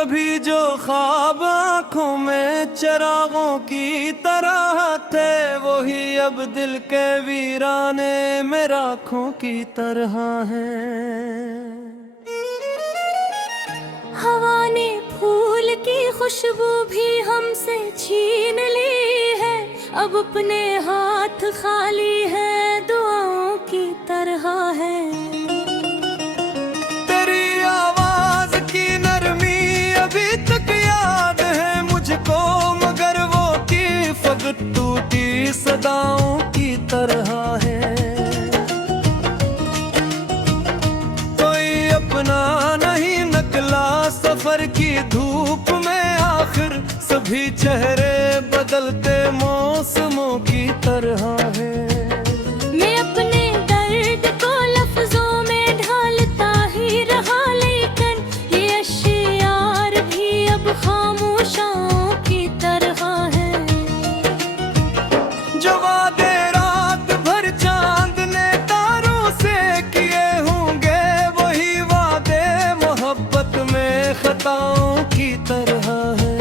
कभी जो ख्वाब आँखों में चिरागों की तरह थे, वही अब दिल के वीराने में राखों की तरह हैं। हवा ने फूल की खुशबू भी हमसे छीन ली है, अब अपने हाथ खाली है, दुआओं की तरह है। तेरी आवाज की नरमी अभी तक याद है मुझको, मगर वो की फकत टूटी सदाओं की तरह है। कोई अपना नहीं निकला सफर की धूप में, आखिर सभी चेहरे बदलते मौसमों की तरह है। मैं अपने दर्द को लफ्जों में ढालता ही रहा, लेकिन ये अश्यार भी अब खामोशाओं की तरह है। जो वादे रात भर चांद ने तारों से किए होंगे, वही वादे मोहब्बत में खताओं की तरह है।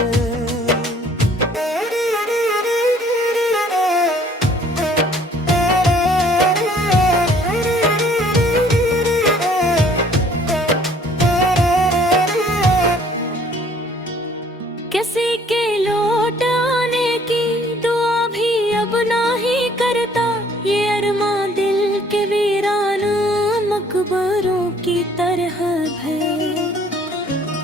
किसी के लौट आने की दुआ भी अब ना ही करता, ये अरमा दिल के वीरान मकबरों की तरह है।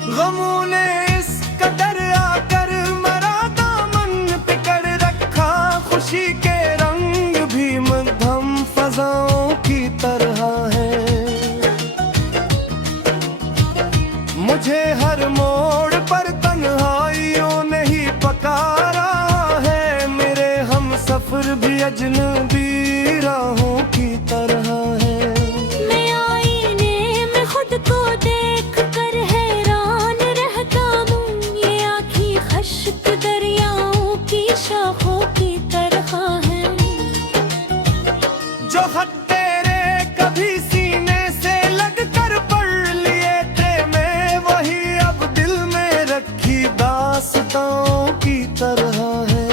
गमों ने इस कदर आकर मरा दामन पकड़ रखा, खुशी के रंग भी मध्यम फजाओं की तरह है। मुझे हर मोड़ पर तन्हाइयों ने ही पकारा है, मेरे हम सफर भी अजनबी राहों की तरह है। मैं आईने में खुद को देख कर हैरान रहता हूँ, ये आँखें खश्क दरियाओं की शाखों की तरह है। जो खत तेरे कभी सीने से लग कर पढ़ लिए थे, मैं वही अब दिल में रखी दास्तां की तरह है।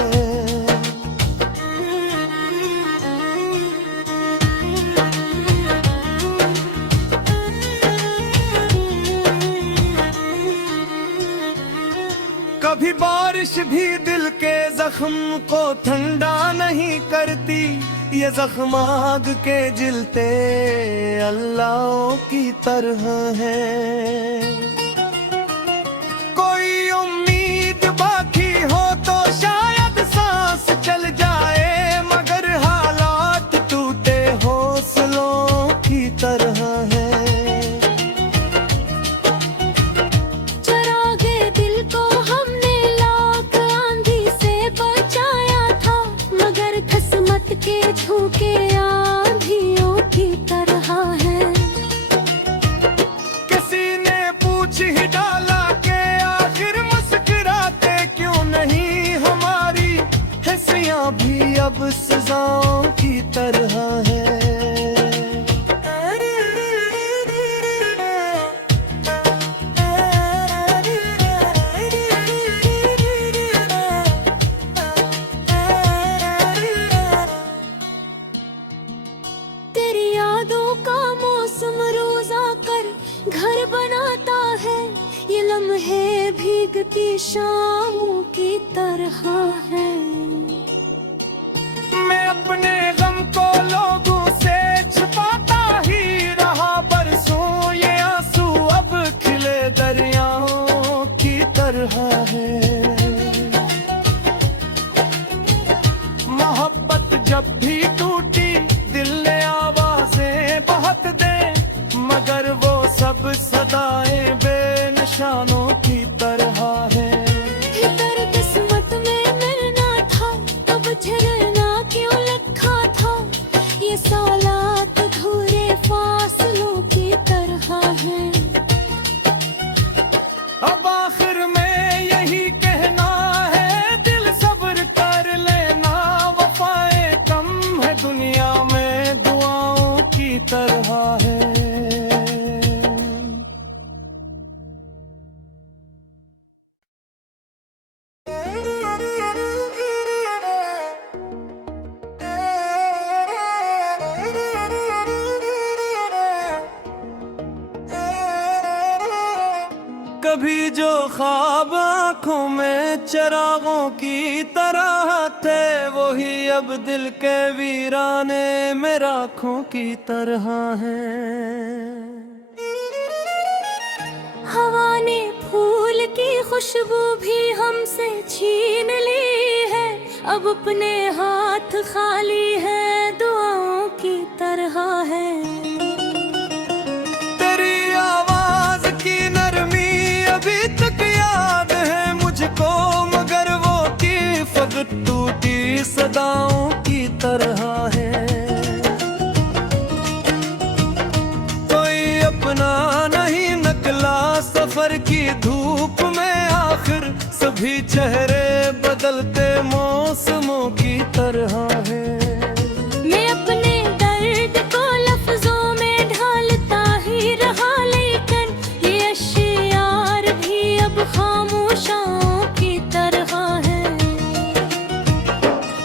कभी बारिश भी दिल के जख्म को ठंडा नहीं करती, ये जख्म आग के जिलते अल्लाह की तरह है। कोई उम्मीद बाकी हो तो शायद सांस चल जाए, मगर हालात टूटे हौसलों की तरह है। चरागे दिल को हमने लाख आंधी से बचाया था, मगर किस्मत के झोंके आंधियों की तरह है। किसी ने पूछ ही डाला कि आखिर मुस्कुराते क्यों नहीं, हमारी हंसियां भी अब सजाओं की तरह है। तेरी यादों का मौसम रोज आकर घर बनाता है, ये लम्हे भीगती शामों की तरह है। मैं अपने गम को लोगों से छुपाता ही रहा बरसों, ये आंसू अब खिले दरियाओं की तरह है। मोहब्बत जब भी टूटी दिल ने आवाजें बहुत दे, मगर वो सब सदाएं बेनिशानों की तरह है। भीतर किस्मत में मिलना था, तब झरना क्यों लिखा था, ये सालात अधूरे फासलों की तरह है। अब आखिर में यही कहना है, दिल सब्र कर लेना, वफाएं कम है भी जो ख्वाब आँखों में चिरागों की तरह थे, वही अब दिल के वीराने में राखों की तरह हैं। हवा ने फूल की खुशबू भी हमसे छीन ली है, अब अपने हाथ खाली है, दुआओं की तरह है। तेरी आवाज की नरमी अभी तक याद है मुझको, मगर वो की फकत टूटी सदाओं की तरह है। कोई अपना नहीं निकला सफर की धूप में, आखिर सभी चेहरे बदलते मौसमों की तरह है। मैं अपने दर्द को लफ्जों में ढालता ही रहा, लेकिन ये अश्यार भी अब खामोशाओं की तरह है।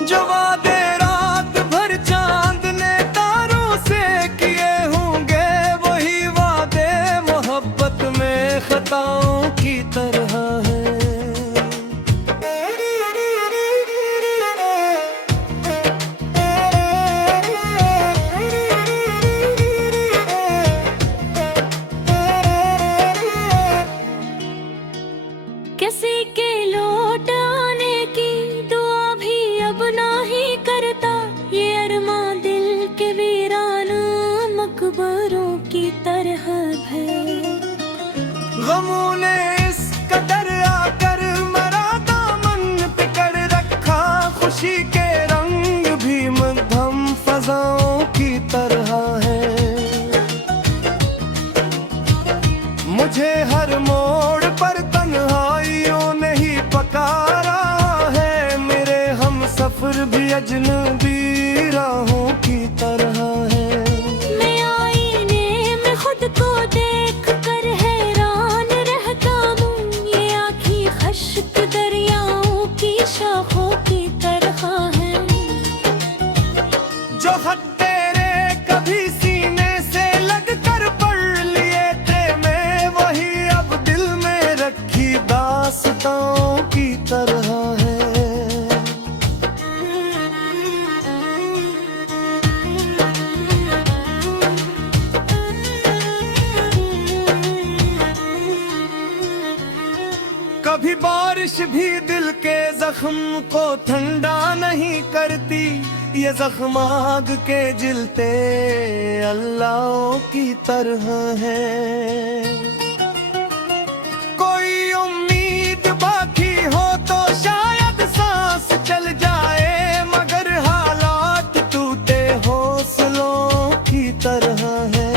जो वादे रात भर चांद ने तारों से किए होंगे, वही वादे मोहब्बत में खताओं की तरह है। किसी के लौट आने की दुआ भी अब नहीं करता, ये अरमां दिल के वीरान मकबरों की तरह है। गमों ने इस कदर आकर मरा दामन पकड़ रखा, खुशी के रंग भी मध्यम फजाओं की तरह है। मुझे हर मोड़ पर तन्हाइयों ने ही पकारा है, मेरे हम सफर भी अजनबी राहों की तरह है। मैं आईने में खुद को देख कर हैरान रहता हूँ, ये आँखें खश्क दरियाओं की शाखों की तरह है। जो खत तेरे कभी सीने से लग कर पढ़ लिए थे, मैं वही अब दिल में रखी दास्तां की तरह है। कभी बारिश भी दिल के जख्म को ठंडा नहीं करती, ये जख्म आग के जिलते अल्लाह की तरह है। कोई उम्मीद बाकी हो तो शायद सांस चल जाए, मगर हालात टूटे हौसलों की तरह है।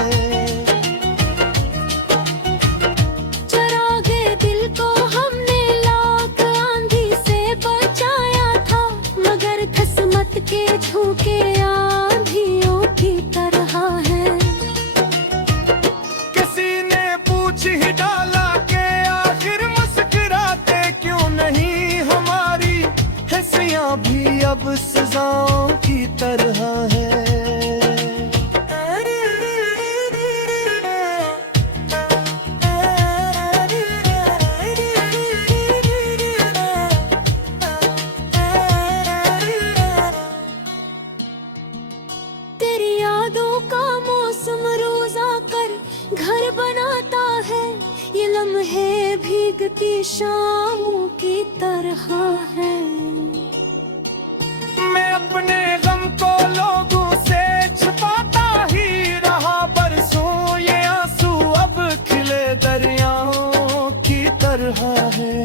चरागे दिल को हमने लाख आंधी से बचाया था, मगर किस्मत के झोंके आंधियों की तरह है। किसी ने पूछ ही डाला कि आखिर मुस्कुराते क्यों नहीं, हमारी हंसियां भी अब सजाओं की तरह है। तेरी यादों का मौसम रोज आकर घर बनाता है, ये लम्हे भीगती शामों की तरह है। मैं अपने गम को लोगों से छुपाता ही रहा बरसों, ये आंसू अब खिले दरियाओं की तरह है।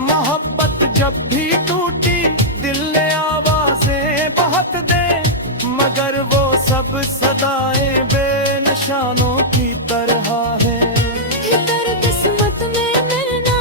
मोहब्बत जब भी टूटी दिल ने आवाजें बहुत दे, मगर वो सब सदाएं बेनिशानों की तरह है। दर्द किस्मत में मिलना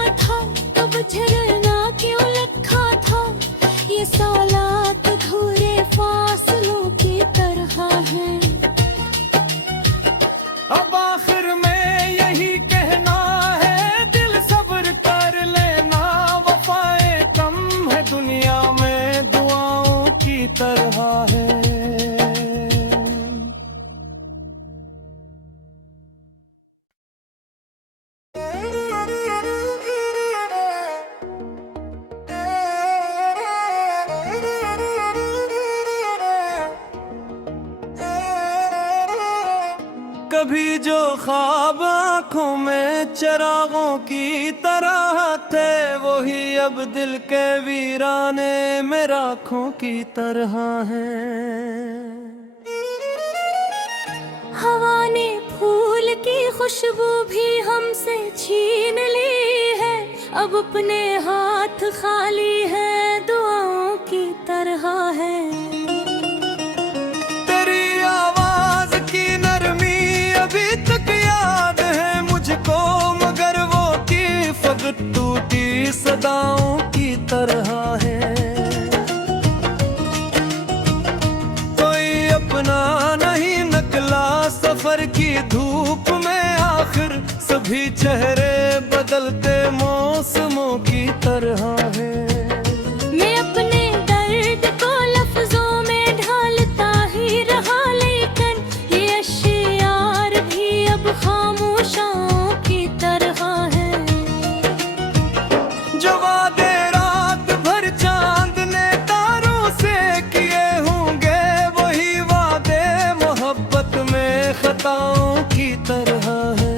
कभी जो ख्वाब आंखों में चिरागों की तरह थे, वही अब दिल के वीराने में राखों की तरह हैं। हवा ने फूल की खुशबू भी हमसे छीन ली है, अब अपने हाथ खाली है, दुआओं की तरह है। तेरी आवाज की नरमी अभी तक याद है मुझको, मगर वो की फकत टूटी सदाओं की तरह है। कोई अपना नहीं निकला सफर की धूप में, आखिर सभी चेहरे बदलते मौसमों की तरह है। मैं अपने दर्द को लफ्जों में ढालता ही रहा, लेकिन ये अश्यार भी अब खामोशाओं की तरह है। जो वादे रात भर चांद ने तारों से किए होंगे, वही वादे मोहब्बत में खताओं की तरह है।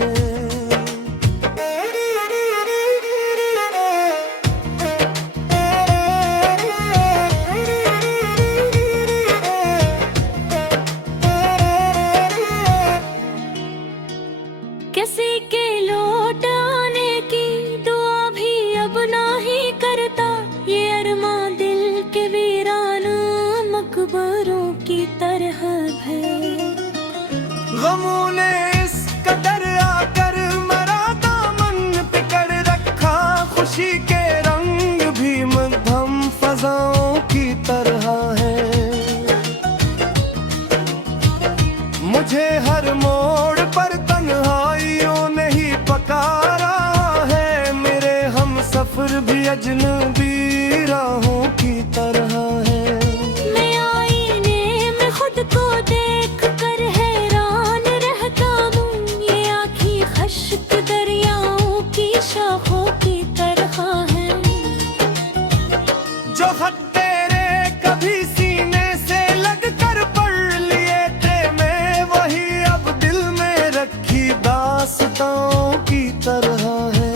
किसी के लौट आने की दुआ भी अब नहीं करता, ये अरमां दिल के वीरान मकबरों की तरह है। गमों ने इस कदर आकर मरा दामन पकड़ रखा, खुशी के रंग भी मध्यम फजाओं की तरह है। मुझे हर मोड़ पर तन्हाइयों ने ही पकारा है, मेरे हम सफर भी अजनबी राहों की तरह है। मैं आईने में खुद को देख कर हैरान रहता हूँ, ये आँखें खश्क दरियाओं की शाखों की तरह है। जो खत तेरे कभी सीने से लग कर पढ़ लिए थे, मैं वही अब दिल में रखी दास्तां की तरह है।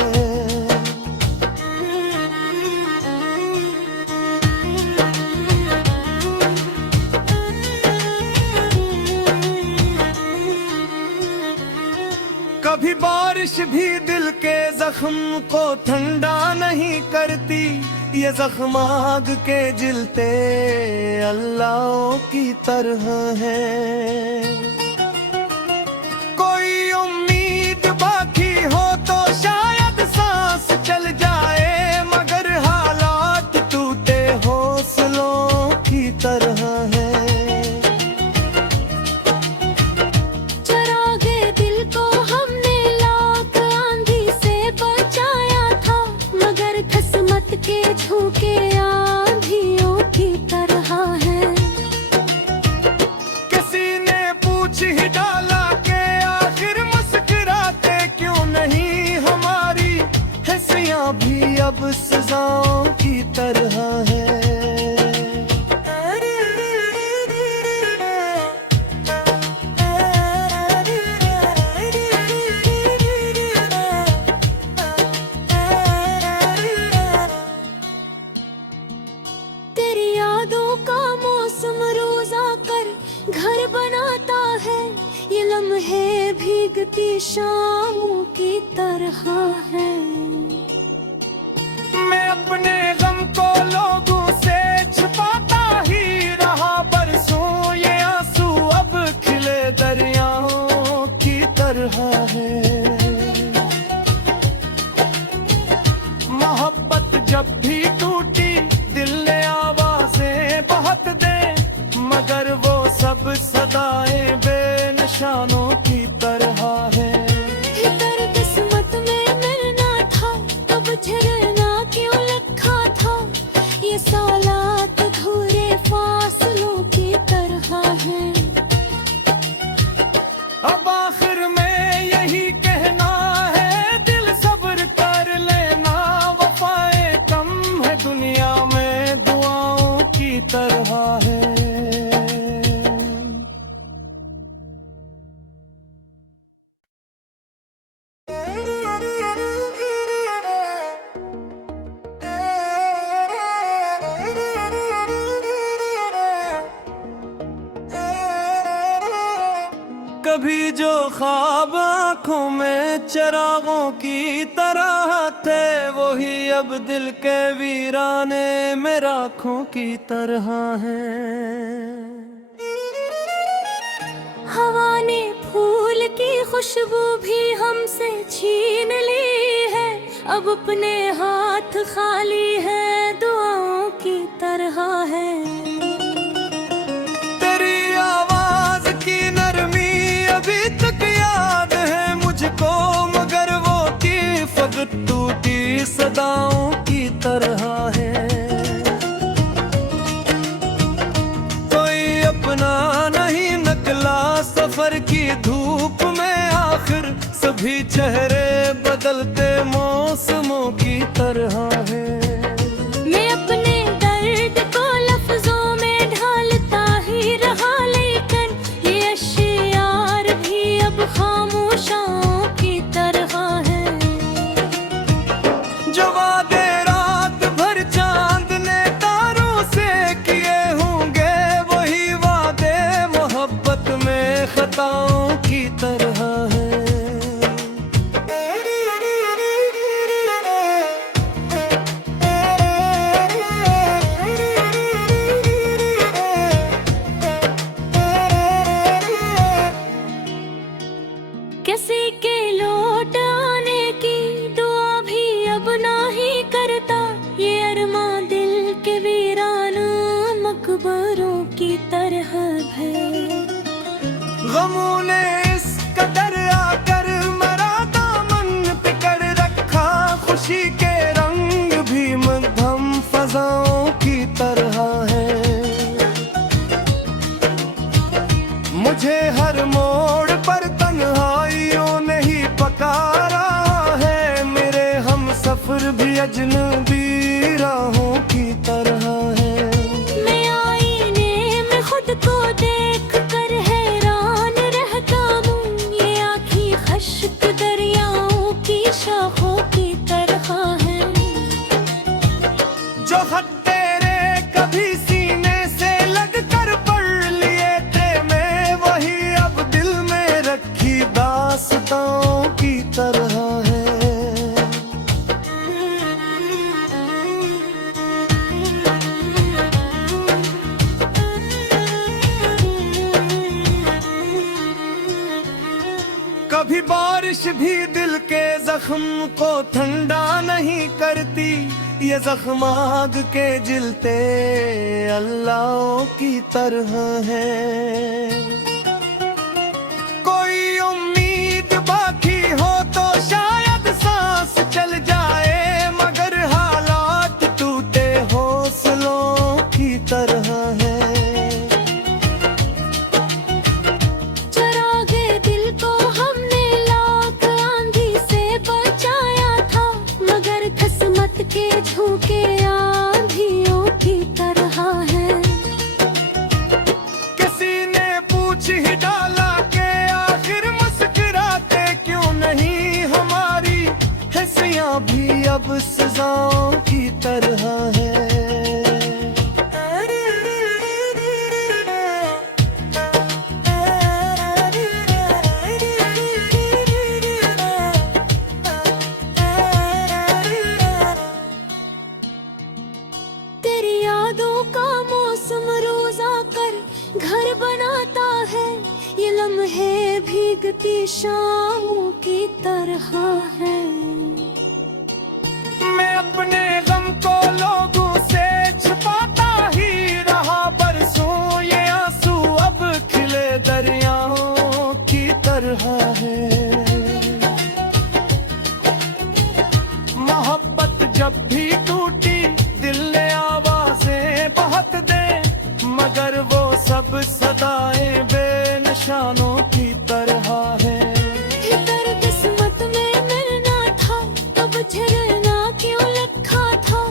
कभी बारिश भी दिल के जख्म को ठंडा नहीं करती, ये जख्म आग के जिलते अल्लाह की तरह है। कोई उम्मीद बाकी हो तो शायद सांस चल जाए, मगर हालात टूटे हौसलों की तरह है। चरागे दिल को हमने लाख आंधी से बचाया था, मगर किस्मत के झोंके आंधियों की तरह है। किसी ने पूछ ही डाला कि आखिर मुस्कुराते क्यों नहीं, हमारी हंसियां भी अब सजाओं की तरह है। तेरी यादों का मौसम रोज आकर घर बनाता है, ये लम्हे भीगती शामों की तरह है। मैं अपने गम को लोगों से छुपाता ही रहा बरसों, ये आंसू अब खिले दरियाओं की तरह है। मोहब्बत जब भी टूटी दिल ने आवाजें बहुत दे, मगर वो सब सदाएं बेनिशानों की तरह है। इधर किस्मत में मिलना था, तब झरना क्यों लिखा था, ये सालात अधूरे फासलों की तरह है। अब आखिर में यही कहना है, दिल सब्र कर लेना, वफाएं कम कभी जो ख्वाब आंखों में चिरागों की तरह थे, वही अब दिल के वीराने में राखों की तरह हैं। हवा ने फूल की खुशबू भी हमसे छीन ली है, अब अपने हाथ खाली है, दुआओं की तरह है। तेरी आवाज की नरमी अभी तक याद है मुझको, मगर वो की फकत टूटी सदाओं की तरह है। कोई अपना नहीं निकला सफर की धूप में, आखिर सभी चेहरे बदलते मौसमों की तरह है। मैं अपने दर्द को लफ्जों में ढालता ही रहा, लेकिन ये अश्यार भी अब खामोशाओं की तरह है। जो वादे रात भर चांद ने तारों से किए होंगे, वही वादे मोहब्बत में खताओं की तरह है। किसी के लौट आने की दुआ भी अब ना ही करता, ये अरमा दिल के वीरान मकबरों की तरह है। गमों ने इस कदर आकर मेरा दामन पकड़ रखा, खुशी के रंग भी मध्यम फजाओं की तरह है। मुझे हर मोड़ पर तन्हाइयों ने ही पकारा है, मेरे हम सफर भी अजनबी राहों की तरह है। मैं आईने में खुद को देख कर हैरान रहता हूँ, ये आँखें खश्क दरियाओं की शाखों की तरह है। जो खत तेरे कभी सीने से लग कर पढ़ लिए थे, मैं वही अब दिल में रखी दास्तां की तरह है। कभी बारिश भी दिल के जख्म को ठंडा नहीं करती, ये जख्म आग के जिलते अल्लाह की तरह है। कोई उम्मीद बाकी हो तो शायद सांस चल जाए, मगर हालात टूटे हौसलों की तरह है। चरागे दिल को हमने लाख आंधी से बचाया था, मगर किस्मत के झोंके आंधियों की तरह है। किसी ने पूछ ही डाला कि आखिर मुस्कुराते क्यों नहीं, हमारी हंसियां भी अब सजाओं की तरह है। तेरी यादों का मौसम रोज आकर घर बनाता है, ये लम्हे भीगती शामों की तरह है। मैं अपने गम को लोगों से छुपाता ही रहा बरसों, ये आंसू अब खिले दरियाओं की तरह है। मोहब्बत जब भी टूटी दिल ने आवाजें बहुत दे, मगर वो सब सदाएं बेनिशानों की तरह है। तेरे किस्मत में मिलना था, अब झरना क्यों लिखा था,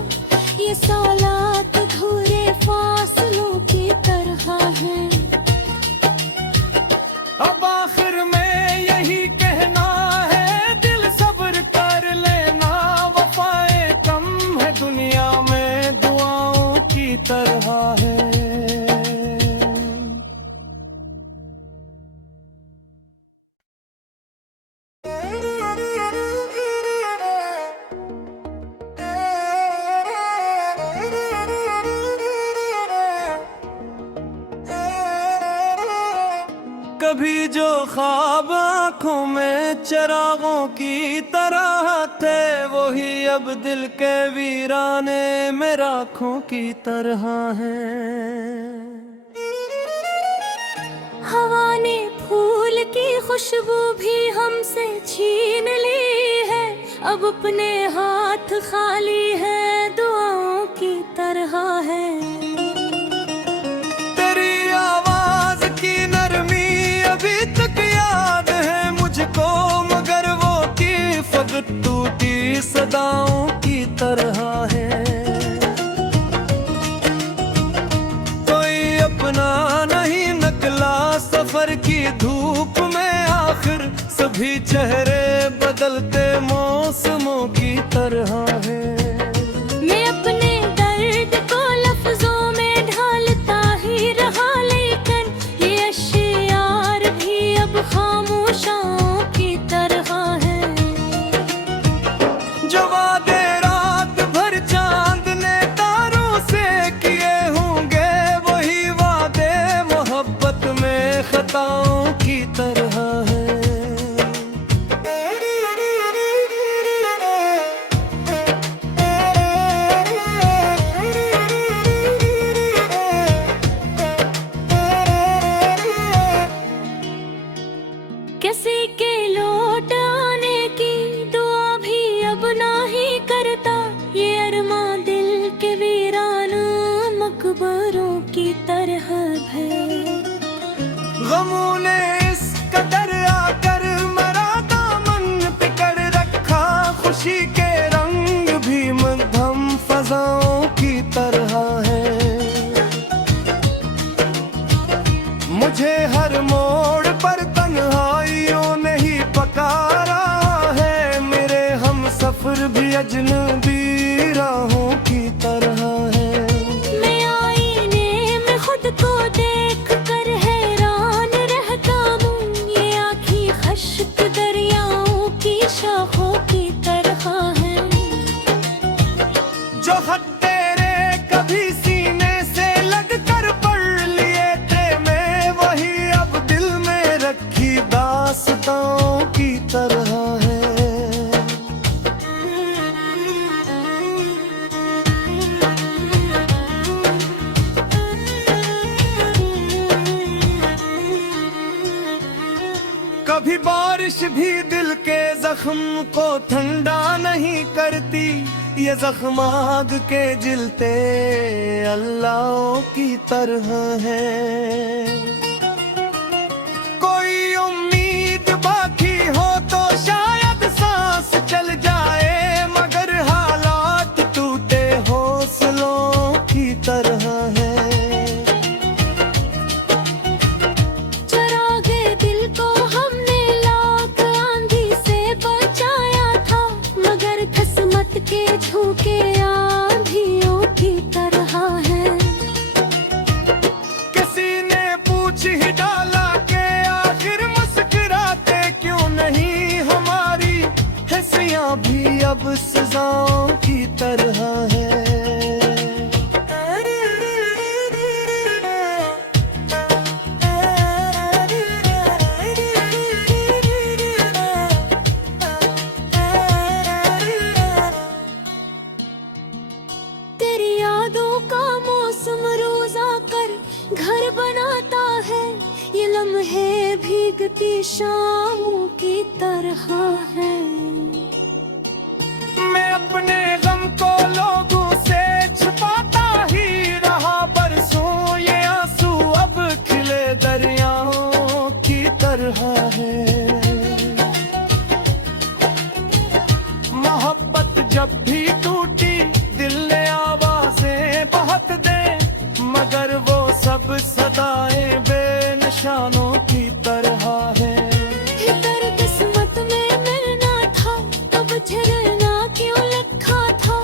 ये सालात अधूरे फासलों की तरह है। अब आखिर में यही कहना है, दिल सब्र कर लेना, वफाएं कम है दुनिया में दुआओं की तरह है। कभी जो ख्वाब आँखों में चिरागों की तरह थे, वही अब दिल के वीराने में राखों की तरह हैं। हवा ने फूल की खुशबू भी हमसे छीन ली है, अब अपने हाथ खाली है, दुआओं की तरह है। तेरी आवाज की नरमी अभी तक याद है मुझको, मगर वो की फकत टूटी सदाओं की तरह है। कोई अपना नहीं निकला सफर की धूप में, आखिर सभी चेहरे बदलते मौसमों की तरह है। मैं अपने दर्द को लफ्जों में ढालता ही रहा, लेकिन ये अश्यार भी अब खामोशाओं की तरह है। जो वादे रात भर चांद ने तारों से किए होंगे, वही वादे मोहब्बत में खताओं की तरह है। किसी के लौट आने की दुआ भी अब ना ही करता, ये अरमा दिल के वीरान मकबरों की तरह है। गमों ने इस कदर आकर मरा दामन पकड़ रखा, खुशी के रंग भी मध्यम फजाओं की तरह है। मुझे हर मोड़ पर तन्हाइयों ने ही पकारा है, मेरे हम सफर भी अजनबी राहों की तरह है। मैं आईने में खुद को देख कर हैरान रहता हूँ, ये आँखें खश्क दरियाओं की शाखों की तरह है। जो खत तेरे कभी सीने से लग कर पढ़ लिए थे, मैं वही अब दिल में रखी दास्तां की तरह है। कभी बारिश भी दिल के जख्म को ठंडा नहीं करती, ये जख्म आग के जिलते अल्लाह की तरह है। कोई उम्मीद बाकी हो तो शायद सांस चल जाए, मगर हालात टूटे हौसलों की तरह है। चरागे दिल को हमने लाख आंधी से बचाया था, मगर किस्मत के झोंके आंधियों की तरह है। किसी ने पूछ ही डाला कि आखिर मुस्कुराते क्यों नहीं, हमारी हंसियां भी अब सजाओं की तरह है। तेरी यादों का मौसम रोज आकर घर बनाता है, ये लम्हे भीगती शामों की तरह है। मैं अपने गम को लोगों से छुपाता ही रहा बरसों, ये आंसू अब खिले दरियाओं की तरह है। मोहब्बत जब भी टूटी दिल ने आवाजें बहुत दे, मगर वो सब सदाएं बेनिशानों की तरह है। इधर किस्मत में मिलना था, अब झरना क्यों लिखा था,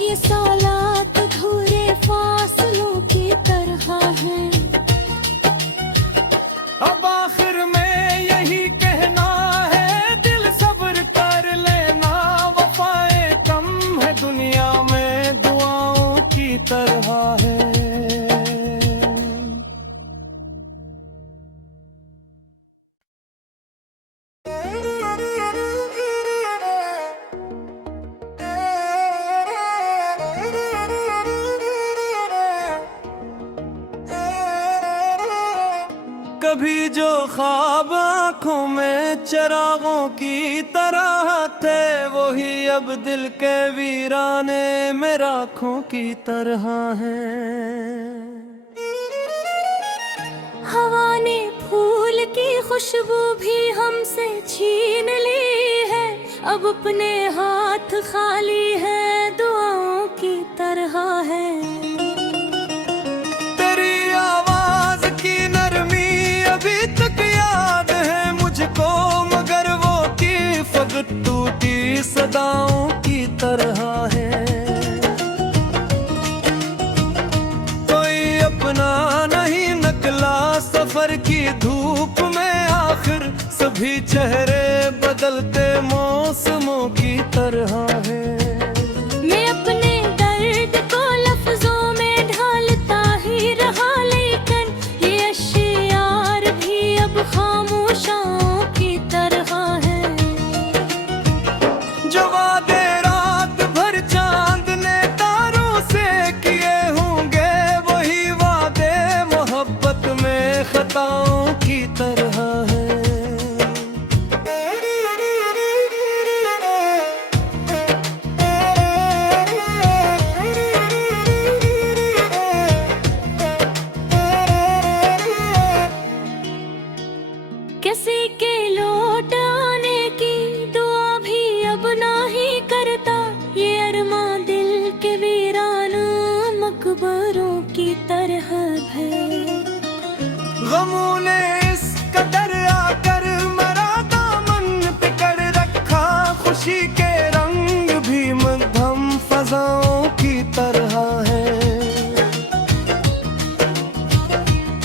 ये सालात अधूरे फासलों की तरह है। अब आखिर में यही कहना है, दिल सब्र कर लेना, वफाएं कम है दुनिया कभी जो ख्वाब आँखों में चिरागों की तरह थे, वही अब दिल के वीराने में राखों की तरह हैं। हवा ने फूल की खुशबू भी हमसे छीन ली है, अब अपने हाथ खाली है, दुआओं की तरह है। तेरी आवाज की नरमी अभी तक याद है मुझको, मगर वो की फकत टूटी सदाओं की तरह है। कोई अपना नहीं निकला सफर की धूप में, आखिर सभी चेहरे बदलते मौसमों की तरह है। मैं अपने दर्द को लफ्जों में ढालता ही रहा, लेकिन ये अश्यार भी अब खामोशाओं की तरह है। जो वादे रात भर चांद ने तारों से किए होंगे, वही वादे मोहब्बत में खताओं की तरह है। किसी के लौट आने की दुआ भी अब नहीं करता, ये अरमां दिल के वीरान मकबरों की तरह है। गमों ने इस कदर आकर मरा दामन पकड़ रखा, खुशी के रंग भी मध्यम फजाओं की तरह है।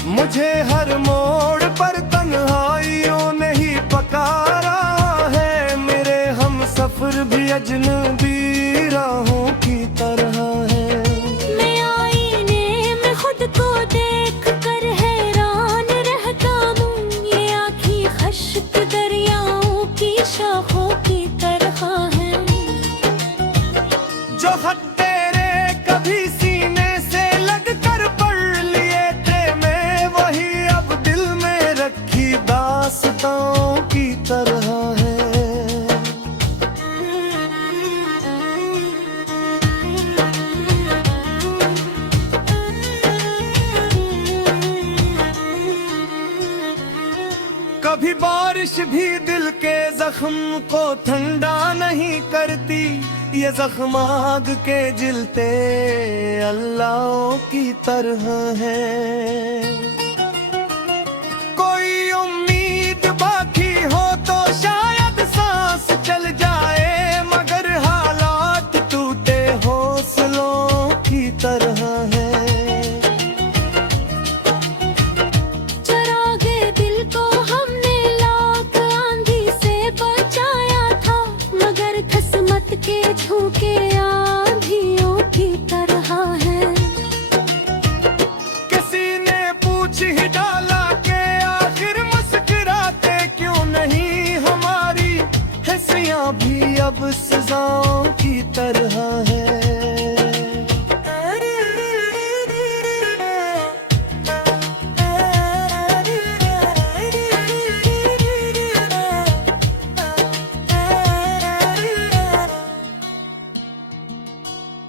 मुझे हर मोड़ पर तन्हाइयों ने ही पकारा है, मेरे हम सफर भी अजनबी राहों की तरह है। मैं आईने में खुद को देख कर हैरान रहता हूँ, ये आँखें खश्क दरियाओं की शाखों की तरह है। जो खत तेरे कभी सीने से लग कर पढ़ लिए थे, मैं वही अब दिल में रखी दास्तां की तरह है। कभी बारिश भी दिल के जख्म को ठंडा नहीं करती, ये जख्म आग के जिलते अल्लाह की तरह है। कोई उम्मीद बाकी हो तो शायद सांस चल जाए, मगर हालात टूटे हौसलों की तरह है। चरागे दिल को हमने लाख आंधी से बचाया था, मगर किस्मत के झोंके आंधियों की तरह है। किसी ने पूछ ही डाला कि आखिर मुस्कुराते क्यों नहीं, हमारी हंसियां भी अब सजाओं की तरह है।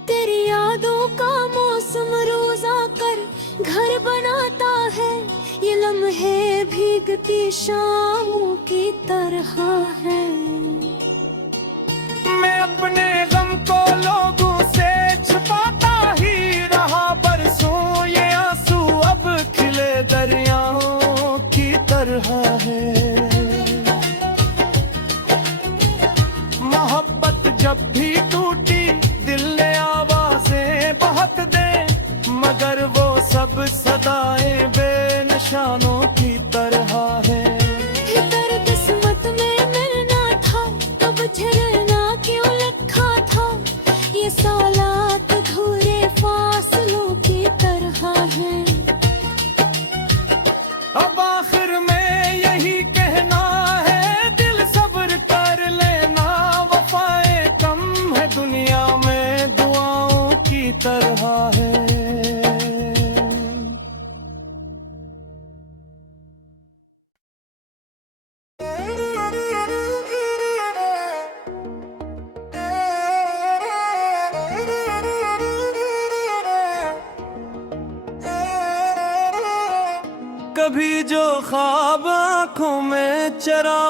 तेरी यादों का मौसम रोज आकर घर बनाता है, ये लम्हे भीगती शामों की तरह है। मैं अपने गम को लोगों से छुपाता ही रहा बरसों, ये आंसू अब खिले दरियाओं की तरह है। मोहब्बत जब भी टूटी दिल ने आवाजें बहुत दे, मगर वो सब सदाएं बेनिशानों की तरह है। इधर किस्मत में मिलना था, तब झरना क्यों लिखा था, ये सालात अधूरे फासलों की तरह है। अब आखिर में यही कहना है, दिल सब्र कर लेना, वफाएं कम है दुनिया में दुआओं की तरह है। कभी जो ख्वाब आंखों में चरा